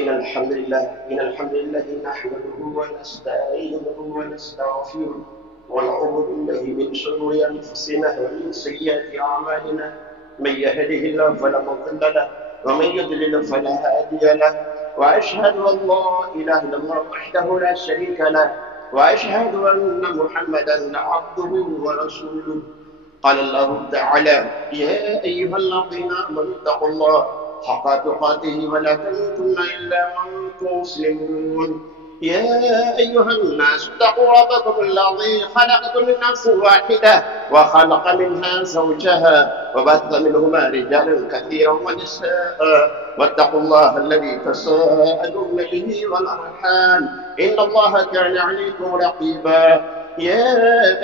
إن الحمد لله نحمده ونستعينه ونستغفره ونعوذ بالله من شرور أنفسنا ومن سيئات أعمالنا. من يهده الله فلا مضل له ومن يضلل فلا هادي له. وأشهد أن لا إله إلا الله وحده لا شريك له وأشهد أن محمدا عبده ورسوله. قال الله تعالى: يا أيها الذين آمنوا اتقوا الله حق تقاته ولا تموتن إلا وأنتم مسلمون. يا أيها الناس اتقوا ربكم الذي خلقكم من نفس واحدة وخلق منها زوجها وبث منهما رجالا كثيرا ونساء واتقوا الله الذي تساءلون به والأرحام إن الله كان عليكم رقيبا. يا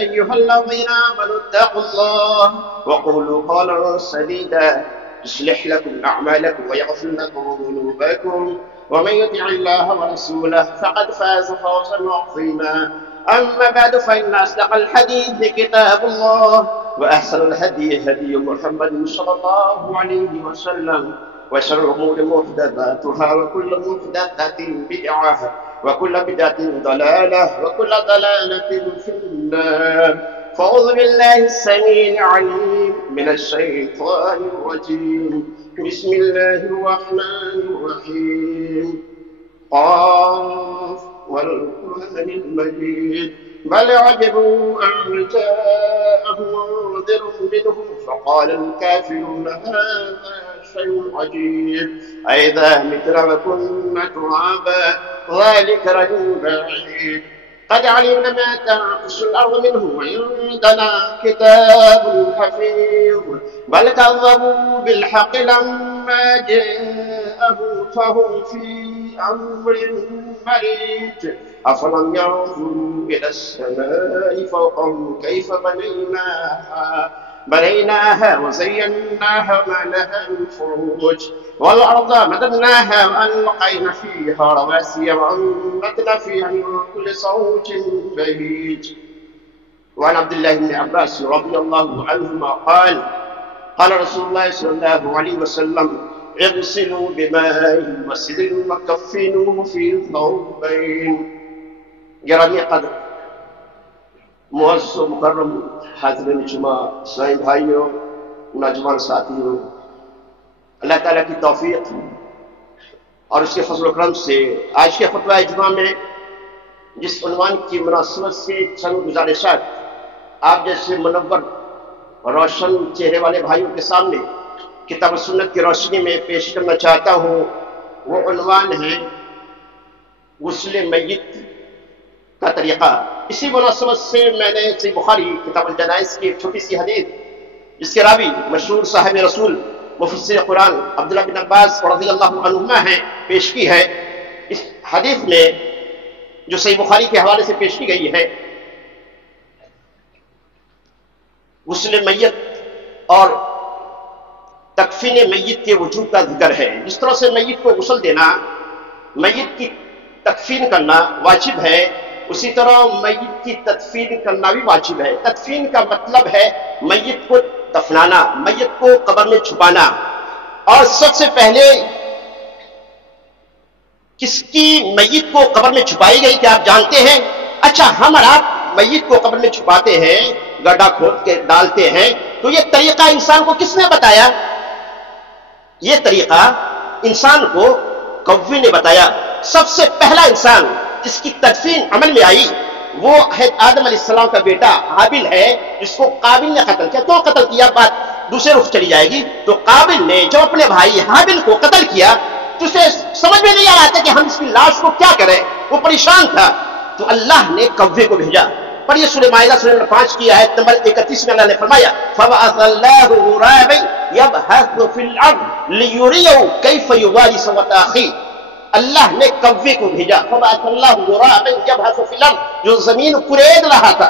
أيها الذين آمنوا اتقوا الله وقولوا قولا سديدا يصلح لكم أعمالكم ويغفر لكم ذنوبكم ومن يطع الله ورسوله فقد فاز فوزا عظيما. أما بعد فإن أصدق الحديث كتاب الله وأحسن الهدي هدي محمد صلى الله عليه وسلم وشر الأمور محدثاتها وكل محدثة بدعة وكل بدعة ضلالة وكل ضلالة في النار. فأعوذ بالله السميع العليم من الشيطان الرجيم. بسم الله الرحمن الرحيم. قاف والقرآن المجيد بل عجبوا أن جاءهم منذر منهم فقال الكافرون هذا شيء عجيب أئذا متنا وكنا ترابا ذلك رجل بعيد. قد علمنا ما تنقص الأرض منه وعندنا كتاب حفيظ بل كذبوا بالحق لما جاءهم فهم في أمر مريج. أفلم ينظروا إلى السماء فوقهم كيف بنيناها وزيناها ما لها من فروج والأرض مددناها وألقينا فيها رواسي وأنبتنا فيها من كل زوج بهيج. وعن عبد الله بن عباس رضي الله عنهما قال: قال رسول الله صلى الله عليه وسلم: اغسلوا بماء وسدر وكفنوه في ثوبين. گرامی قدر معزز و مکرم حاضرین جمعہ، اسلامی بھائیوں، نوجوان ساتھیوں، اللہ تعالیٰ کی توفیق اور اس کے فضل و کرم سے آج کے خطبہ جمعہ میں جس عنوان کی مناسبت سے چند گزارشات آپ جیسے منور روشن چہرے والے بھائیوں کے سامنے کتاب و سنت کی روشنی میں پیش کرنا چاہتا ہوں، وہ عنوان ہے غسل میت کا طریقہ۔ اسی مناسبت سے میں نے صحیح بخاری کتاب الجنائز کی ایک چھوٹی سی حدیث جس کے راوی مشہور صاحب رسول مفسر قرآن عبداللہ بن عباس رضی اللہ عنہما ہیں پیش کی ہے۔ اس حدیث میں جو صحیح بخاری کے حوالے سے پیش کی گئی ہے، غسل میت اور تکفین میت کے وجوب کا ذکر ہے۔ جس طرح سے میت کو غسل دینا، میت کی تکفین کرنا واجب ہے، اسی طرح میت کی تدفین کرنا بھی واجب ہے۔ تدفین کا مطلب ہے میت کو دفنانا، میت کو قبر میں چھپانا۔ اور سب سے پہلے کس کی میت کو قبر میں چھپائی گئی کیا آپ جانتے ہیں؟ اچھا، ہم اور آپ میت کو قبر میں چھپاتے ہیں، گڈھا کھود کے ڈالتے ہیں، تو یہ طریقہ انسان کو کس نے بتایا؟ یہ طریقہ انسان کو کوی نے بتایا۔ سب سے پہلا انسان جس کی تدفین عمل میں آئی وہ ہے آدم علیہ السلام کا بیٹا حابل ہے، جس کو قابل نے قتل کیا۔ کیوں قتل کیا؟ بات دوسرے رخ چلی جائے گی۔ تو قابل نے جو اپنے بھائی حابل کو قتل کیا تو اسے سمجھ میں نہیں آ رہا تھا کہ ہم اس کی لاش کو کیا کریں، وہ پریشان تھا، تو اللہ نے کوے کو بھیجا۔ پر یہ سورہ مائدہ سورہ نمبر 5 کی آیت نمبر 31 میں اللہ نے فرمایا: فَبَعَثَ اللَّهُ غُرَابًا يَبْحَثُ فِي الْأَرْضِ لِيُرِيَهُ كَيْفَ يُوَارِي سَوْءَةَ أَخِيهِ۔ اللہ نے کوے کو بھیجا، فَبَعَثَ اللَّهُ غُرَابًا يَبْحَثُ فِي الْأَرْضِ، جو زمین کرید رہا تھا،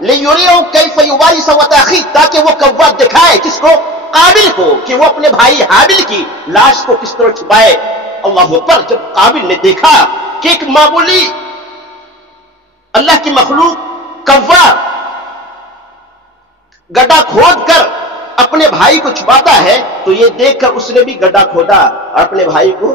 لِيُرِيَهُ كَيْفَ يُوَارِي سَوْءَةَ أَخِيهِ، تاکہ وہ کوہ دکھائے کس کو؟ قابل کو، کہ وہ اپنے بھائی حابل کی لاش کو کس طرح چھپائے۔ اللہ اکبر! جب قابل نے دیکھا کہ ایک معمولی اللہ کی مخلوق کوہ گڈھا کھود کر اپنے بھائی کو چھپاتا ہے، تو یہ دیکھ کر اس نے بھی گڈھا کھودا اور اپنے بھائی کو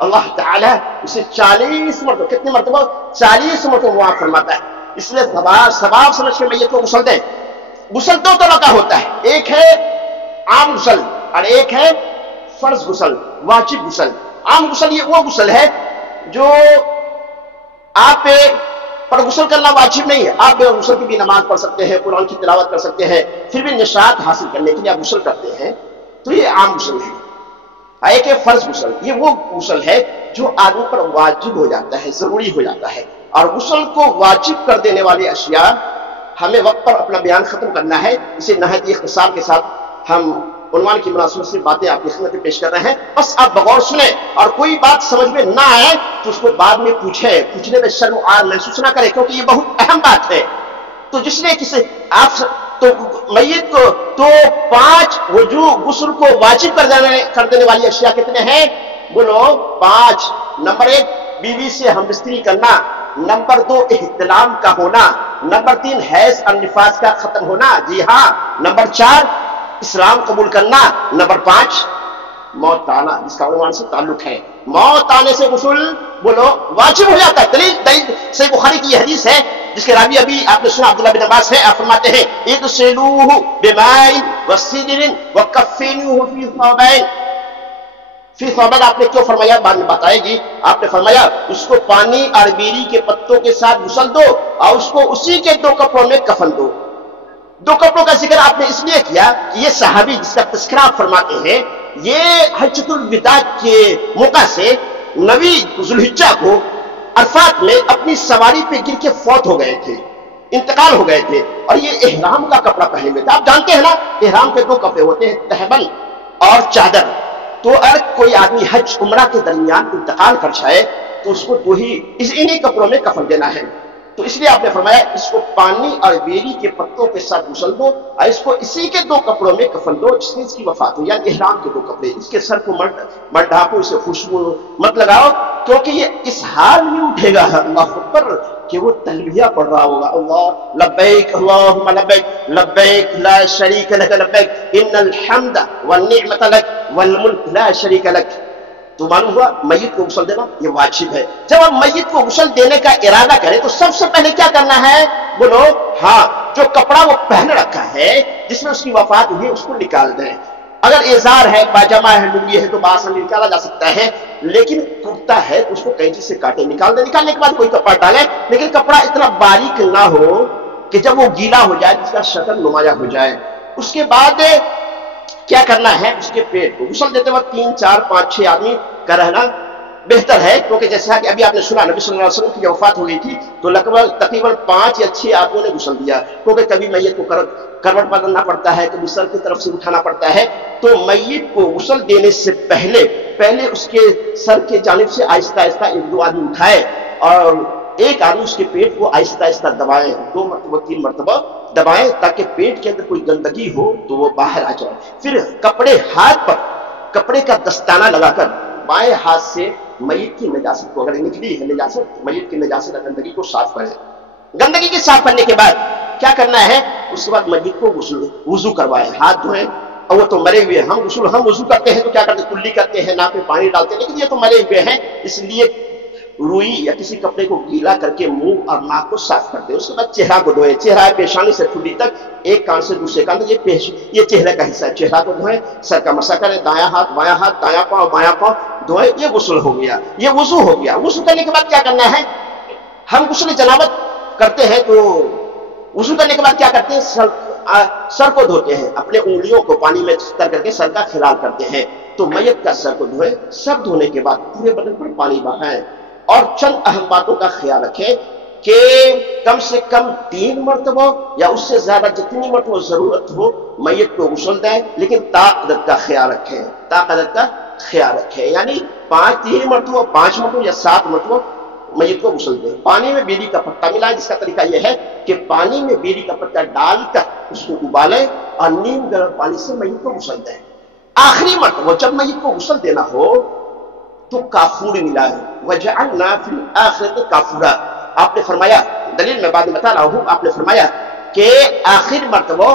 اللہ تعالیٰ اسے 40 مرتبہ، کتنے مرتبہ؟ 40 مرتبہ معاف فرماتا ہے. اس لیے ثواب سمجھ کے میت کو غسل دیں. غسل دو طرح کا ہوتا ہے، ایک ہے عام غسل اور ایک ہے فرض غسل، واجب غسل. عام غسل یہ وہ غسل ہے جو آپ پر غسل کرنا واجب نہیں ہے. آپ بے غسل کی بھی نماز پڑھ سکتے ہیں، قرآن کی تلاوت کر سکتے ہیں، پھر بھی نشاط حاصل کرنے کے لیے آپ غسل کرتے ہیں، تو یہ عام غسل ہے. ایک ہے فرض غسل، یہ وہ غسل ہے جو آدمی پر واجب ہو جاتا ہے، ضروری ہو جاتا ہے. اور غسل کو واجب کر دینے والی اشیاء ہمیں وقت پر اپنا بیان ختم کرنا ہے. اسے نہایت اختصار کے ساتھ ہم عنوان کی مناسبت سے باتیں آپ کی خدمت میں پیش کر رہے ہیں. بس آپ بغور سنیں اور کوئی بات سمجھ میں نہ آئے تو اس کو بعد میں پوچھیں، پوچھنے میں شرم و عار محسوس نہ کریں، کیونکہ یہ بہت اہم بات ہے. تو جس نے کسی آپ تو میت کو تو 5 وضو غسل کو واجب کر دینے والی اشیاء کتنے ہیں؟ بولو 5. نمبر 1 بیوی سے ہم بستری کرنا. نمبر 2 احتلام کا ہونا. نمبر 3 حیض اور نفاس کا ختم ہونا. جی ہاں. نمبر 4 اسلام قبول کرنا. نمبر 5 موت آنا، جس کا عنوان سے تعلق ہے. موت آنے سے غسل بولو واجب ہو جاتا ہے. دلیل صحیح بخاری کی یہ حدیث ہے جس کے راوی ابھی آپ نے سنا عبداللہ بن عباس ہے. آپ فرماتے ہیں اغسلوہ بماء وسدر وکفنوہ فی ثوبین. فی ثوبین آپ نے کیوں فرمایا بعد میں بتائے گی. آپ نے فرمایا اس کو پانی اور بیری کے پتوں کے ساتھ غسل دو اور اس کو اسی کے 2 کپڑوں میں کفن دو. 2 کپڑوں کا ذکر آپ نے اس لیے کیا کہ یہ صحابی جس کا تذکرہ آپ فرماتے ہیں یہ حجۃ الوداع کے موقع سے نبی ذوالحجہ کو عرفات میں اپنی سواری پہ گر کے فوت ہو گئے تھے، انتقال ہو گئے تھے، اور یہ احرام کا کپڑا پہنے ہوئے تھے. آپ جانتے ہیں نا احرام کے 2 کپڑے ہوتے ہیں، تہبند اور چادر. تو اگر کوئی آدمی حج عمرہ کے درمیان انتقال کر جائے تو اس کو انہی کپڑوں میں کفن دینا ہے. تو اس لیے آپ نے فرمایا اس کو پانی اور بیری کے پتوں کے ساتھ غسل دو اور اس کو اسی کے 2 کپڑوں میں کفن دو جس میں اس کی وفات ہو، یعنی احرام کے 2 کپڑے. اس کے سر کو مت ڈھانپو، اسے خوشبو مت لگاؤ، کیونکہ یہ اس حال میں اٹھے گا اللہ اکبر کہ وہ تلبیہ پڑھ رہا ہوگا، اللہ لبیک اللہم لبیک لبیک لا شریک لک لبیک ان الحمد والنعمت لک والملک لا شریک لک. تو معلوم ہوا میت کو غسل دینا یہ واجب ہے. جب ہم میت کو غسل دینے کا ارادہ کریں تو سب سے پہلے کیا کرنا ہے؟ بولو ہاں، جو کپڑا وہ پہن رکھا ہے جس میں اس کی وفات ہوئی اس کو نکال دیں. اگر ازار ہے، پاجامہ ہے، لنگی ہے تو بآسانی نکالا جا سکتا ہے، لیکن کرتا ہے تو اس کو کینچی سے کاٹے، نکال دیں. نکالنے کے بعد کوئی کپڑا ڈالے، لیکن کپڑا اتنا باریک نہ ہو کہ جب وہ گیلا ہو جائے اس کا شکل نمایاں ہو جائے. اس کے بعد کیا کرنا ہے؟ اس کے پیٹ کو غسل دیتے وقت 3 4 5 6 آدمی کا رہنا بہتر ہے، کیونکہ جیسا کہ ابھی آپ نے سنا نبی صلی اللہ علیہ وسلم کی وفات ہو گئی تھی تو تقریباً 5 یا 6 آدمیوں نے غسل دیا، کیونکہ کبھی میت کو کروٹ بدلنا پڑتا ہے، کبھی سر کی طرف سے اٹھانا پڑتا ہے. تو میت کو غسل دینے سے پہلے اس کے سر کے جانب سے آہستہ آہستہ 1 2 آدمی اٹھائے اور ایک آدمی اس کے پیٹ کو آہستہ آہستہ دبائے، 2 مرتبہ 3 مرتبہ دبائیں تاکہ پیٹ کے اندر کوئی گندگی ہو تو وہ باہر آ جائے. پھر ہاتھ پر کپڑے کا دستانہ لگا کر بائیں ہاتھ سے میت کی نجاست کو، اگر نکلی ہے نجاست، میت کی نجاست گندگی کو صاف کریں. گندگی کے صاف کرنے کے بعد کیا کرنا ہے؟ اس کے بعد میت کو وضو کروائیں، ہاتھ دھوئیں. اور وہ تو مرے ہوئے، ہم وضو کرتے ہیں تو کیا کرتے ہیں؟ کلی کرتے ہیں، ناک میں پانی ڈالتے ہیں، لیکن یہ تو مرے ہوئے ہیں، اس لیے روئی یا کسی کپڑے کو گیلا کر کے منہ اور ناک کو صاف کر دیں. اس کے بعد چہرہ کو دھوئیں، چہرہ پیشانی سے ٹھڈی تک، ایک کان سے دوسرے کان تک، یہ چہرے کا حصہ ہے. چہرہ کو دھوئیں، سر کا مسح کریں، دایاں ہاتھ بایاں ہاتھ، دایاں پاؤں بایاں پاؤں دھوئیں. یہ غسل ہو گیا، یہ وضو ہو گیا. وضو کرنے کے بعد کیا کرنا ہے؟ ہم غسل جنابت کرتے ہیں تو وضو کرنے کے بعد کیا کرتے ہیں؟ سر کو دھوتے ہیں، اپنے انگلیوں کو پانی میں کر کے سر کا خلال کرتے ہیں. تو میت کا سر کو دھوئیں. سر دھونے کے بعد پورے بدن پر پانی بہائیں اور چند اہم باتوں کا خیال رکھیں کہ کم سے کم 3 مرتبہ یا اس سے زیادہ جتنی مرتبہ ضرورت ہو میت کو غسل دیں، لیکن تا عدد کا خیال رکھیں، یعنی 3 مرتبہ 5 مرتبہ یا 7 مرتبہ میت کو غسل دیں. پانی میں بیری کا پتا ملائیں، جس کا طریقہ یہ ہے کہ پانی میں بیری کا پتا ڈال کر اس کو ابالیں اور نیم گرم پانی سے میت کو غسل دیں. آخری مرتبہ جب میت کو غسل دینا ہو تو کافور ملا ہے، وجعلنا فی الآخرۃ کافورا. آپ نے فرمایا، دلیل میں بعد میں بتا رہا ہوں، آپ نے فرمایا کہ آخر مرتبہ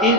3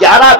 11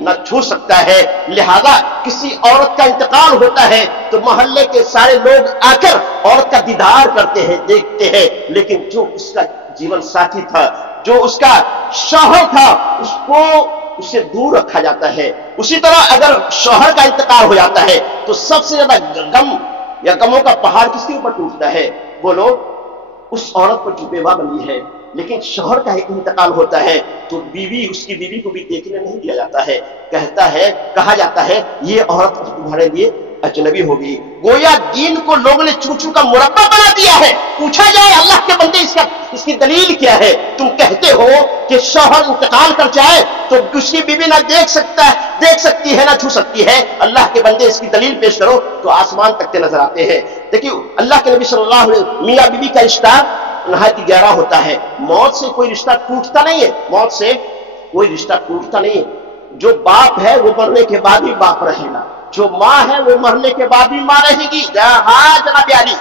نہ چھو سکتا ہے. لہذا کسی عورت کا انتقال ہوتا ہے تو محلے کے سارے لوگ آ کر عورت کا دیدار کرتے ہیں, دیکھتے ہیں, لیکن جو اس کا جیون ساتھی تھا, جو اس کا شوہر تھا, اسے دور رکھا جاتا ہے. اسی طرح اگر شوہر کا انتقال ہو جاتا ہے تو سب سے زیادہ غم یا غموں کا پہاڑ کس کے اوپر ٹوٹتا ہے؟ وہ لوگ اس عورت پر جو بیوہ بنی ہے. لیکن شوہر کا ایک انتقال ہوتا ہے تو اس کی بیوی کو بھی دیکھنے نہیں دیا جاتا ہے. کہا جاتا ہے یہ عورت تمہارے لیے اجنبی ہوگی. گویا دین کو لوگوں نے چوچو کا مربع بنا دیا ہے. پوچھا جائے اللہ کے بندے اس کی دلیل کیا ہے؟ تم کہتے ہو کہ شوہر انتقال کر جائے تو اس کی بیوی نہ دیکھ سکتی ہے نہ چھو سکتی ہے. اللہ کے بندے اس کی دلیل پیش کرو تو آسمان تک کے نظر آتے ہیں. دیکھیے اللہ کے نبی صلی اللہ علیہ وسلم, میاں بیوی کا رشتہ نہایت گہرا ہوتا ہے. موت سے کوئی رشتہ ٹوٹتا نہیں ہے. موت سے کوئی رشتہ ٹوٹتا نہیں ہے. جو باپ ہے وہ مرنے کے بعد بھی باپ رہے گا, جو ماں ہے وہ مرنے کے بعد بھی ماں رہے گی. ہاں جناب علی.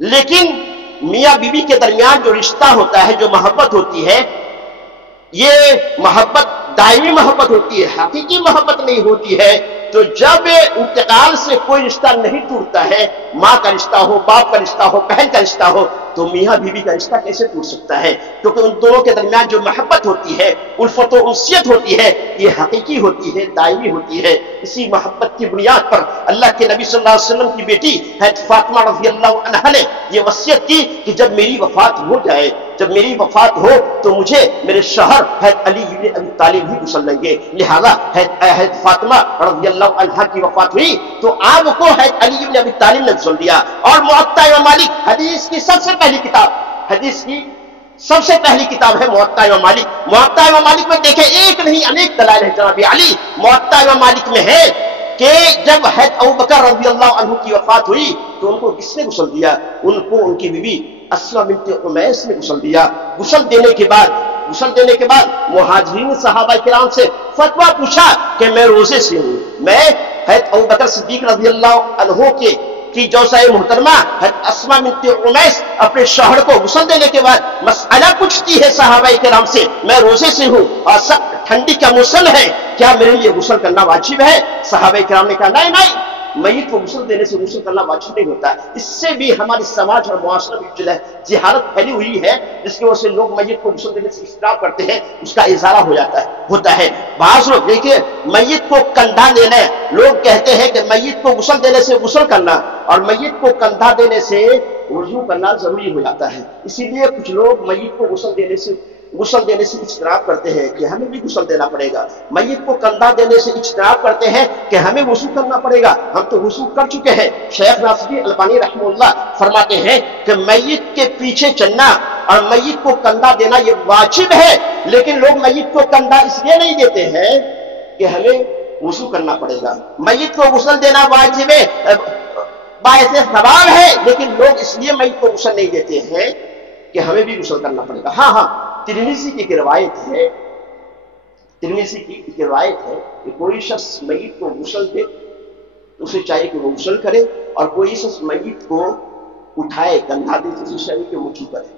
لیکن میاں بیوی کے درمیان جو رشتہ ہوتا ہے, جو محبت ہوتی ہے, یہ محبت دائمی محبت ہوتی ہے, حقیقی محبت نہیں ہوتی ہے. تو جب انتقال سے کوئی رشتہ نہیں ٹوٹتا ہے, ماں کا رشتہ ہو, باپ کا رشتہ ہو, بہن کا رشتہ ہو, تو میاں بیوی کا رشتہ کیسے ٹوٹ سکتا ہے؟ کیونکہ ان دونوں کے درمیان جو محبت ہوتی ہے, الفت و انسیت ہوتی ہے, یہ حقیقی ہوتی ہے, دائمی ہوتی ہے. اسی محبت کی بنیاد پر اللہ کے نبی صلی اللہ علیہ وسلم کی بیٹی حضرت فاطمہ رضی اللہ عنہا نے یہ وصیت کی کہ جب میری وفات ہو جائے, جب میری وفات ہو تو مجھے میرے شوہر حضرت علی بن ابی طالب ہی غسل لیں گے. لہذا حضرت فاطمہ رضی اللہ عنہا کی وفات ہوئی تو آپ کو حضرت علی بن ابی طالب نے غسل دیا. اور موطا امام مالک, حدیث کی سب سے پہلی کتاب, حدیث کی سب سے پہلی کتاب ہے موطا امام مالک. موطا امام مالک میں دیکھیں ایک نہیں انیک دلائل ہے جناب علی. موطا امام مالک میں ہے کہ جب حضرت ابوبکر رضی اللہ عنہ کی وفات ہوئی تو ان کو کس نے غسل دیا؟ ان کو ان کی بیوی اسماء بنت امیس نے غسل دیا. غسل دینے کے بعد مہاجرین صحابہ کرام سے فتویٰ پوچھا کہ میں روزے سے ہوں. میں حضرت ابوبکر صدیق رضی اللہ عنہ کی جوسہ محترمہ حضرت اسماء بنت امیس اپنے شوہر کو غسل دینے کے بعد مسئلہ پوچھتی ہے صحابہ کرام سے, میں روزے سے ہوں اور سب ٹھنڈی کا موسم ہے, کیا میرے لیے غسل کرنا واجب ہے؟ صحابہ کرام نے کہا نہیں, میت کو غسل دینے سے غسل کرنا واجب نہیں ہوتا. اس سے بھی ہمارے سماج اور معاشرے میں جو جہالت پھیلی ہوئی ہے, جس کی وجہ سے لوگ میت کو غسل دینے سے اجتناب کرتے ہیں, اس کا اظہار ہوتا ہے. بعض لوگ دیکھیے میت کو کندھا دینا, لوگ کہتے ہیں کہ میت کو غسل دینے سے غسل کرنا اور میت کو کندھا دینے سے وضو کرنا ضروری ہو جاتا ہے. اسی لیے کچھ لوگ میت کو غسل دینے سے اجتناب کرتے ہیں کہ ہمیں بھی غسل دینا پڑے گا. میت کو کندھا دینے سے اجتناب کرتے ہیں کہ ہمیں وضو کرنا پڑے گا, ہم تو وضو کر چکے ہیں. شیخ ناصرالدین البانی رحمہ اللہ فرماتے ہیں کہ میت کے پیچھے چلنا اور میت کو کندھا دینا یہ واجب ہے, لیکن لوگ میت کو کندھا اس لیے نہیں دیتے ہیں کہ ہمیں وضو کرنا پڑے گا. میت کو غسل دینا واجب ہے, باعث ثواب ہے, لیکن لوگ اس لیے میت کو غسل نہیں دیتے ہیں کہ ہمیں بھی غسل کرنا پڑے گا. ہاں ترمذی کی ایک روایت ہے کہ کوئی شخص میت کو غسل دے تو اسے چاہیے کہ وہ غسل کرے, اور کوئی شخص میت کو اٹھائے کندھا دے تو اسے چاہیے کہ وہ وضو کرے,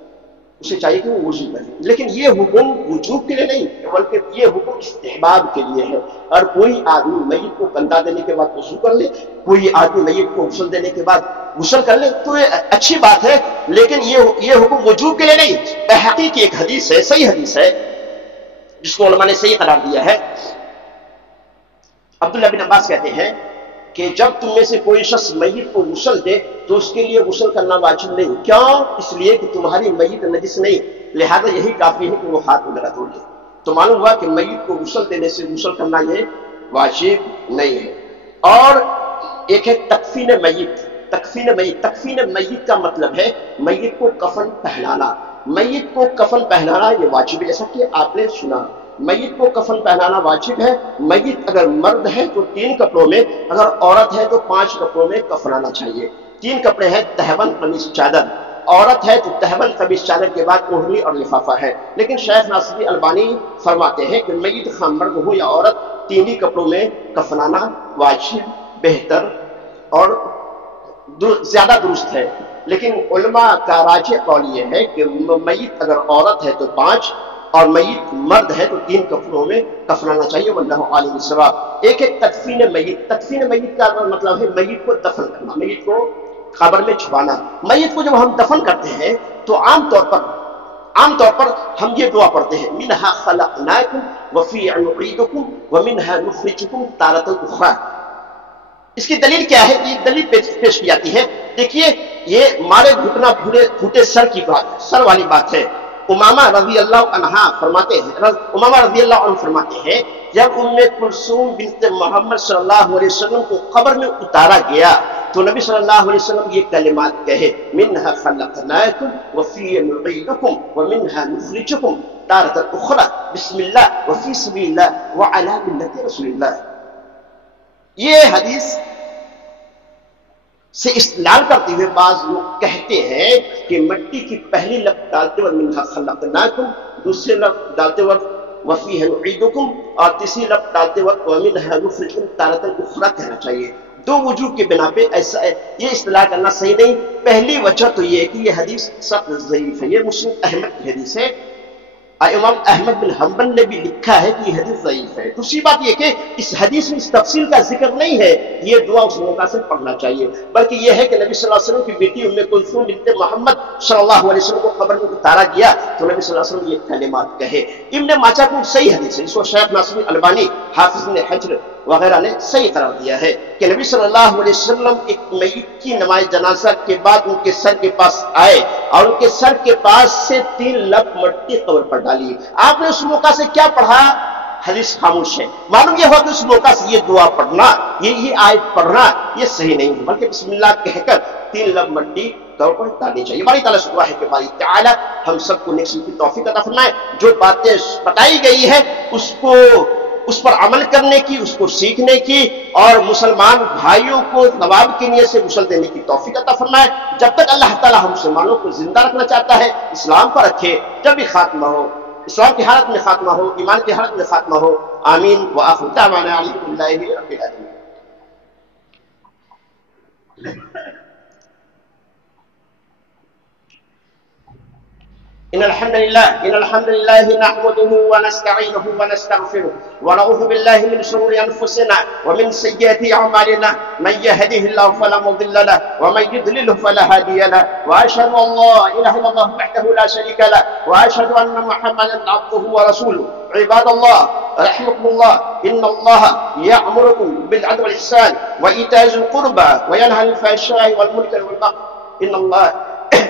اسے چاہیے کہ وہ وضو کرے. لیکن یہ حکم وجوب کے لیے نہیں بلکہ یہ حکم استحباب کے لیے ہے. اور کوئی آدمی میت کو کندھا دینے کے بعد وضو کر لے, کوئی آدمی میت کو غسل دینے کے بعد غسل کر لے تو یہ اچھی بات ہے, لیکن یہ حکم وجوب کے لیے نہیں. بہقی کی ایک حدیث ہے, صحیح حدیث ہے, جس کو علماء نے صحیح قرار دیا ہے. عبداللہ بن عباس کہتے ہیں کہ جب تم میں سے کوئی شخص میت کو غسل دے تو اس کے لیے غسل کرنا واجب نہیں. کیوں؟ اس لیے کہ تمہاری میت نجس نہیں, لہذا یہی کافی ہے کہ وہ ہاتھ وغیرہ دھو لے. تو معلوم ہوا کہ میت کو غسل دینے سے غسل کرنا یہ واجب نہیں ہے. اور ایک ہے تکفین میت. تکفین میت کا مطلب ہے میت کو کفن پہنانا. میت کو کفن پہنانا یہ واجب ہے, جیسا کہ آپ نے سنا میت کو کفن پہنانا واجب ہے. میت اگر مرد ہے تو 3 کپڑوں میں, اگر عورت ہے تو 5 کپڑوں میں کفنانا چاہیے. 3 کپڑے ہیں, تہبند, قمیص, چادر. عورت ہے تو تہبند, قمیص, چادر کے بعد اوڑھنی اور لفافہ ہے. لیکن شیخ ناصرالدین البانی فرماتے ہیں کہ میت خواہ مرد ہو یا عورت 3 ہی کپڑوں میں کفنانا واجب, بہتر اور زیادہ درست ہے. لیکن علماء کا راجح قول یہ ہے کہ میت اگر عورت ہے تو 5 اور میت مرد ہے تو 3 کفنوں میں کفنانا چاہیے، واللہ عالم بالصواب۔ ایک تدفین میت، تدفین میت کا مطلب ہے میت کو دفن کرنا، میت کو قبر میں چھپانا۔ میت کو جب ہم دفن کرتے ہیں تو عام طور پر ہم یہ دعا پڑھتے ہیں، منہا خلقناکم وفیہا نعیدکم ومنہا نخرجکم تارۃ اخری۔ اس کی دلیل کیا ہے؟ یہ دلیل پیش کی جاتی ہے۔ دیکھیے یہ مارے گھٹنا پھوٹے سر کی بات، سر والی بات ہے۔ امامہ رضی اللہ عنہ فرماتے ہیں جب ام کلثوم بنت محمد صلی اللہ علیہ وسلم کو قبر میں اتارا گیا تو نبی صلی اللہ علیہ وسلم یہ کلمات کہے، منہا خلقناکم وفیہا نعیدکم ومنہا نخرجکم تارۃ اخری، بسم اللہ وفی سبیل اللہ وعلی ملت رسول اللہ۔ یہ حدیث سے استدلال کرتے ہوئے بعض لوگ کہتے ہیں کہ مٹی کی پہلی لفظ ڈالتے وقت منہا خلقناکم، دوسرے لفظ ڈالتے وقت وفیہا نعیدکم، اور تیسری لفظ ڈالتے وقت ومنہا نخرجکم تارۃ اخری کہنا چاہیے۔ 2 وجوہ کے بنا پہ ایسا یہ اصطلاح کرنا صحیح نہیں۔ پہلی وجہ تو یہ ہے کہ یہ حدیث سخت ضعیف ہے، یہ مسلم احمد کی حدیث ہے، امام احمد بن حنبل نے بھی لکھا ہے کہ یہ حدیث ضعیف ہے۔ دوسری بات یہ کہ اس حدیث میں اس تفصیل کا ذکر نہیں ہے یہ دعا اس موقع سے پڑھنا چاہیے، بلکہ یہ ہے کہ نبی صلی اللہ علیہ وسلم کی بیٹی ام کلثوم بنت محمد صلی اللہ علیہ وسلم کو قبر میں اتارا گیا تو نبی صلی اللہ علیہ وسلم یہ کلمات کہے۔ ابن ماجہ کو صحیح حدیث ہے، اس کو شیخ ناصر البانی، حافظ ابن حجر وغیرہ نے صحیح قرار دیا ہے کہ نبی صلی اللہ علیہ وسلم ایک میت کی نماز جنازہ کے بعد ان کے سر کے پاس آئے اور ان کے سر کے پاس سے 3 لپ مٹی قبر پر ڈالی۔ آپ نے اس موقع سے کیا پڑھا؟ حدیث خاموش ہے۔ معلوم یہ ہوا کہ اس موقع سے یہ دعا پڑھنا، یہ آیت پڑھنا یہ صحیح نہیں ہے، بلکہ بسم اللہ کہہ کر 3 لپ مٹی قبر پر ڈالنی چاہیے۔ باری تعالیٰ سے دعا ہے کہ باری تعالیٰ ہم سب کو نیک کی توفیق عطا فرمائے، جو باتیں بتائی گئی ہے اس پر عمل کرنے کی، اس کو سیکھنے کی، اور مسلمان بھائیوں کو ثواب کی نیت سے غسل دینے کی توفیق عطا فرمائے۔ جب تک اللہ تعالی ہم مسلمانوں کو زندہ رکھنا چاہتا ہے اسلام پر رکھے، جب بھی خاتمہ ہو اسلام کی حالت میں خاتمہ ہو، ایمان کی حالت میں خاتمہ ہو۔ آمین وآخر دعوانا الحمدللہ رب العالمین۔ إن الحمد لله نحمده ونستعينه ونستغفره ونعوذ بالله من شرور أنفسنا ومن سيئات أعمالنا، من يهده الله فلا مضل له ومن يضلل فلا هادي له، وأشهد أن لا إله إلا الله وحده لا شريك له، وأشهد أن محمدا عبده ورسوله۔ عباد الله رحمكم الله، إن الله يأمركم بالعدل والإحسان وإيتاء ذي القربى وينهى عن الفحشاء والمنكر والبغي، إن الله